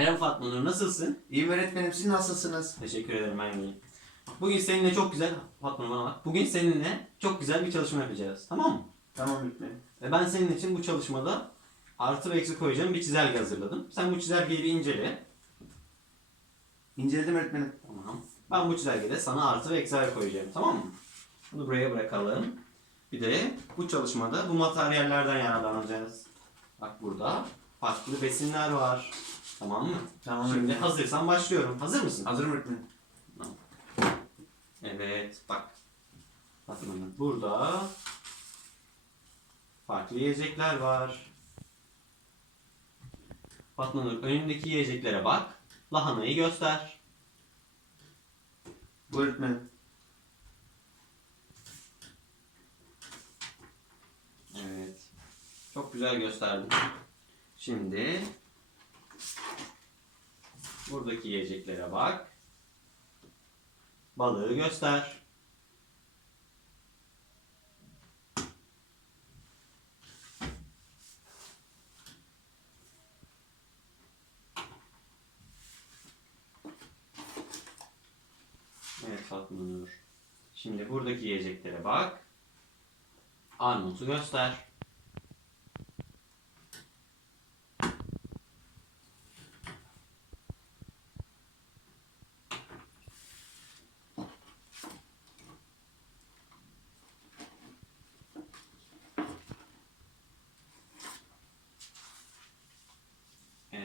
Merhaba Fatma Nur, nasılsın? İyi öğretmenim siz nasılsınız? Teşekkür ederim, ben iyiyim. Bugün seninle çok güzel, Fatma Nur bana bak. Bugün seninle çok güzel bir çalışma yapacağız, tamam mı? Tamam öğretmenim. Ve ben senin için bu çalışmada artı ve eksi koyacağım bir çizelge hazırladım. Sen bu çizelgeyi bir incele. İnceledim öğretmenim. Tamam. Ben bu çizelgede sana artı ve eksiler koyacağım, tamam mı? Bunu buraya bırakalım. Bir de bu çalışmada bu materyallerden yararlanacağız. Bak burada farklı besinler var. Tamam mı? Tamam Şimdi öğretmenim. hazırsan başlıyorum. Hazır mısın? Hazırım öğretmenim. Evet bak. Bakın burada farklı yiyecekler var. Fatma Nur önündeki yiyeceklere bak. Lahanayı göster. Bu öğretmenim. Evet. Çok güzel gösterdin. Şimdi buradaki yiyeceklere bak. Balığı göster. Evet Fatma Nur. Şimdi buradaki yiyeceklere bak. Armut'u göster.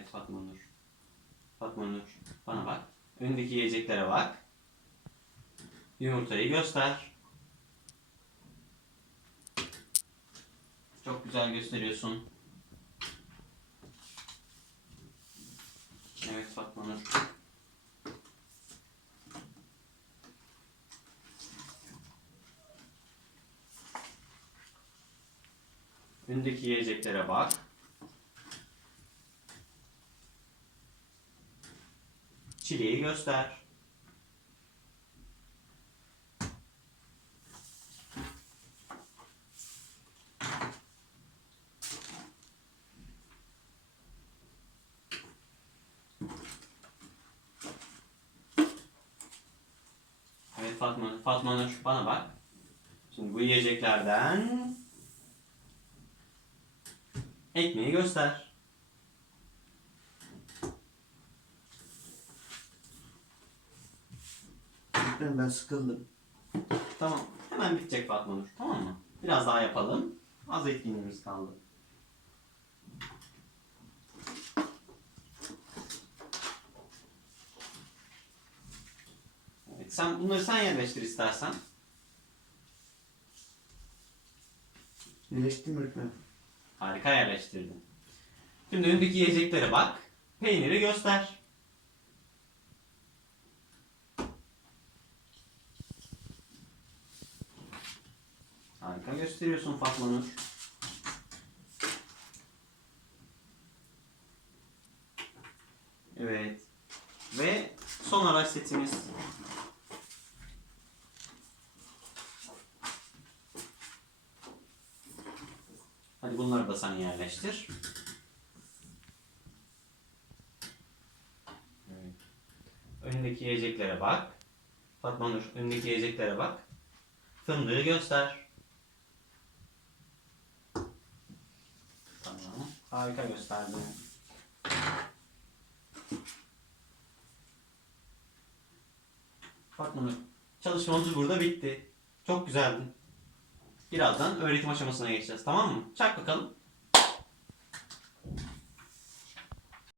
Evet Fatma Nur. Fatma Nur bana bak. Önündeki yiyeceklere bak. Yumurtayı göster. Çok güzel gösteriyorsun. Evet Fatma Nur. Öndeki yiyeceklere bak. Çileği göster. Evet Fatma, Fatma Nur bana bak. Şimdi bu yiyeceklerden ekmeği göster. Öğretmenim ben sıkıldım. Tamam. Hemen bitecek Fatma Nur. Tamam mı? Biraz daha yapalım. Az etkinliğimiz kaldı. Evet, sen bunları sen yerleştir istersen. Birleştim öğretmenim. Harika yerleştirdin. Şimdi önündeki yiyeceklere bak. Peyniri göster. Harika gösteriyorsun Fatma. Evet. Ve son araç setimiz. Hadi bunları da sen yerleştir. Evet. Önündeki yiyeceklere bak. Fatma Nur, önündeki yiyeceklere bak. Fındığı göster. Tamam. Harika gösterdin. Fatma çalışmamız burada bitti. Çok güzeldi. Birazdan öğretim aşamasına geçeceğiz tamam mı? Çak bakalım.